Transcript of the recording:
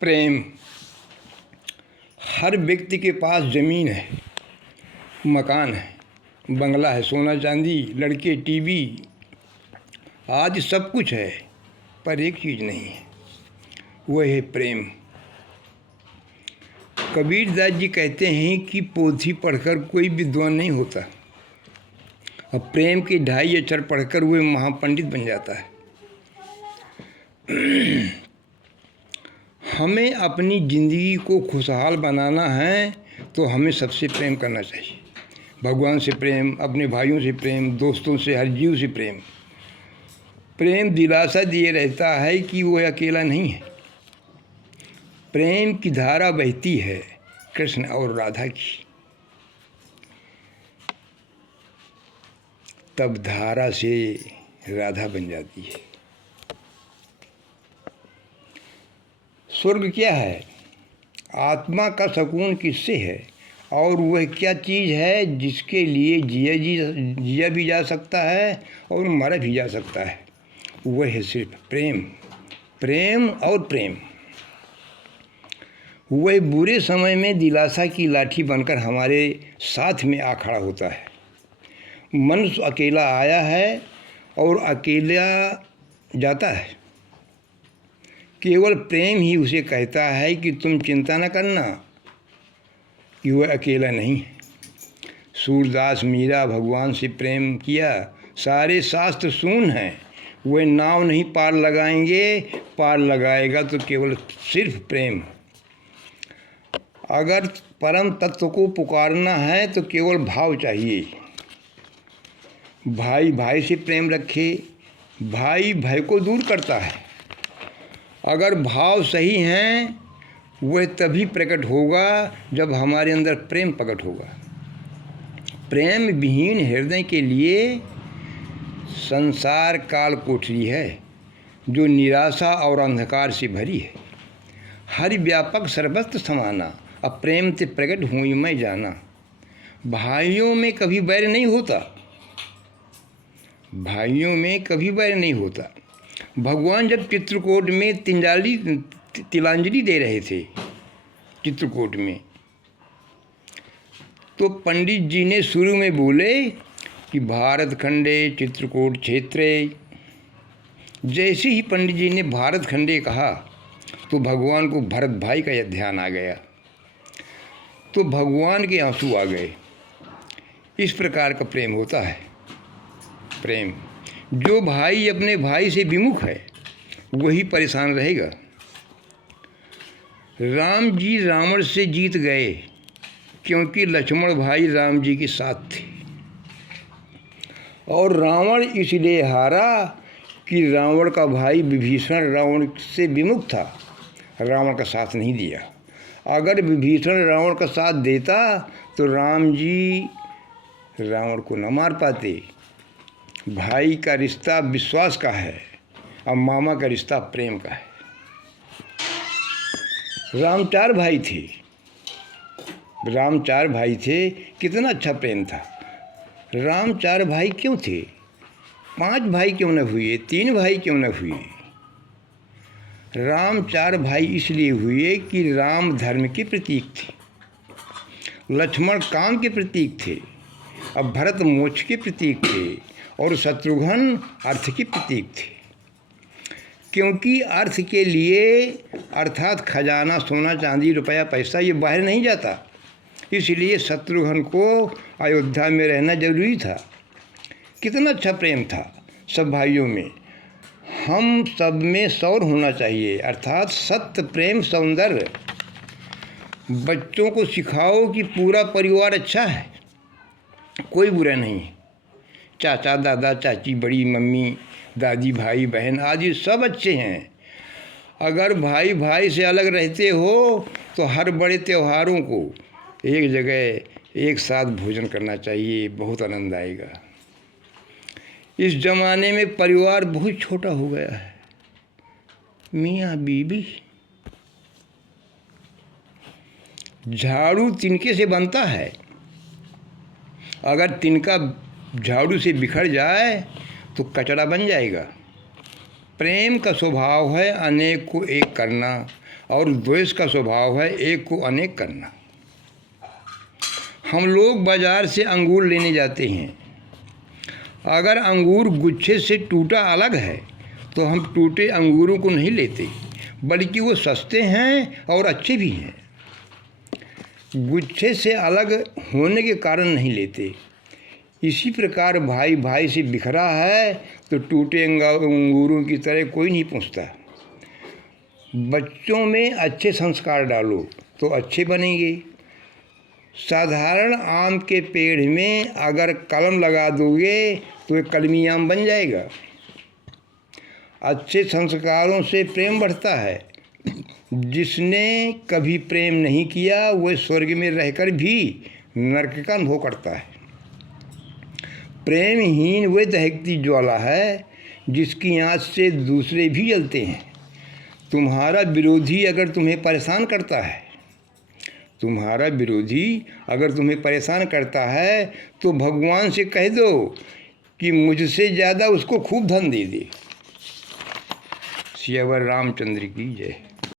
प्रेम। हर व्यक्ति के पास ज़मीन है, मकान है, बंगला है, सोना चांदी, लड़के, टीवी आदि सब कुछ है, पर एक चीज़ नहीं है, वह है प्रेम। कबीरदास जी कहते हैं कि पोथी पढ़कर कोई विद्वान नहीं होता, और प्रेम के 2.5 अक्षर पढ़कर वह महापंडित बन जाता है। हमें अपनी ज़िंदगी को खुशहाल बनाना है तो हमें सबसे प्रेम करना चाहिए। भगवान से प्रेम, अपने भाइयों से प्रेम, दोस्तों से, हर जीव से प्रेम। प्रेम दिलासा दिए रहता है कि वो अकेला नहीं है। प्रेम की धारा बहती है कृष्ण और राधा की, तब धारा से राधा बन जाती है। स्वर्ग क्या है? आत्मा का सुकून किससे है? और वह क्या चीज़ है जिसके लिए जिया भी जा सकता है और मरा भी जा सकता है? वह है सिर्फ प्रेम। प्रेम और प्रेम। वह बुरे समय में दिलासा की लाठी बनकर हमारे साथ में आ खड़ा होता है। मनुष्य अकेला आया है और अकेला जाता है। केवल प्रेम ही उसे कहता है कि तुम चिंता न करना, कि वह अकेला नहीं है। सूरदास, मीरा भगवान से प्रेम किया, सारे शास्त्र शून्य हैं। वह नाव नहीं पार लगाएंगे, पार लगाएगा तो केवल सिर्फ प्रेम। अगर परम तत्व को पुकारना है तो केवल भाव चाहिए। भाई भाई से प्रेम रखे, भाई भय को दूर करता है। अगर भाव सही हैं, वह तभी प्रकट होगा जब हमारे अंदर प्रेम प्रकट होगा। प्रेम विहीन हृदय के लिए संसार काल कोठरी है, जो निराशा और अंधकार से भरी है। हरि व्यापक सर्वत्र समाना, अब प्रेम से प्रकट हुई मैं जाना। भाइयों में कभी बैर नहीं होता, भाइयों में कभी बैर नहीं होता। भगवान जब चित्रकूट में तिलांजलि दे रहे थे, चित्रकूट में, तो पंडित जी ने शुरू में बोले कि भारत खंडे चित्रकूट क्षेत्रे। जैसे ही पंडित जी ने भारत खंडे कहा तो भगवान को भरत भाई का ध्यान आ गया, तो भगवान के आंसू आ गए। इस प्रकार का प्रेम होता है। प्रेम, जो भाई अपने भाई से विमुख है वही परेशान रहेगा। राम जी रावण से जीत गए क्योंकि लक्ष्मण भाई राम जी के साथ थे, और रावण इसलिए हारा कि रावण का भाई विभीषण रावण से विमुख था, रावण का साथ नहीं दिया। अगर विभीषण रावण का साथ देता तो राम जी रावण को न मार पाते। भाई का रिश्ता विश्वास का है और मामा का रिश्ता प्रेम का है। राम 4 भाई थे, राम 4 भाई थे, कितना अच्छा प्रेम था। राम 4 भाई क्यों थे? 5 भाई क्यों न हुए? 3 भाई क्यों न हुए? राम 4 भाई इसलिए हुए कि राम धर्म के प्रतीक थे, लक्ष्मण काम के प्रतीक थे, अब भरत मोक्ष के प्रतीक थे, और शत्रुघ्न अर्थ के प्रतीक थे। क्योंकि अर्थ के लिए अर्थात खजाना, सोना चांदी, रुपया, पैसा ये बाहर नहीं जाता, इसलिए शत्रुघ्न को अयोध्या में रहना जरूरी था। कितना अच्छा प्रेम था सब भाइयों में। हम सब में सौर होना चाहिए, अर्थात सत्य, प्रेम, सौंदर्य। बच्चों को सिखाओ कि पूरा परिवार अच्छा है, कोई बुरा नहीं। चाचा, दादा, चाची, बड़ी मम्मी, दादी, भाई, बहन आदि सब अच्छे हैं। अगर भाई भाई से अलग रहते हो तो हर बड़े त्योहारों को एक जगह एक साथ भोजन करना चाहिए, बहुत आनंद आएगा। इस ज़माने में परिवार बहुत छोटा हो गया है। मियाँ बीबी, झाड़ू तिनके से बनता है, अगर तिनका झाड़ू से बिखर जाए तो कचरा बन जाएगा। प्रेम का स्वभाव है अनेक को एक करना और द्वेष का स्वभाव है एक को अनेक करना। हम लोग बाज़ार से अंगूर लेने जाते हैं। अगर अंगूर गुच्छे से टूटा अलग है तो हम टूटे अंगूरों को नहीं लेते, बल्कि वो सस्ते हैं और अच्छे भी हैं। गुच्छे से अलग होने के कारण नहीं लेते। इसी प्रकार भाई भाई से बिखरा है तो टूटे अंगूरों की तरह कोई नहीं पूछता। बच्चों में अच्छे संस्कार डालो तो अच्छे बनेंगे। साधारण आम के पेड़ में अगर कलम लगा दोगे तो एक कलमी आम बन जाएगा। अच्छे संस्कारों से प्रेम बढ़ता है। जिसने कभी प्रेम नहीं किया वह स्वर्ग में रहकर भी नरक का अनुभव करता है। प्रेमहीन वह दहकती ज्वाला है जिसकी आँच से दूसरे भी जलते हैं। तुम्हारा विरोधी अगर तुम्हें परेशान करता है तो भगवान से कह दो कि मुझसे ज़्यादा उसको खूब धन दे दे। सियावर रामचंद्र की जय।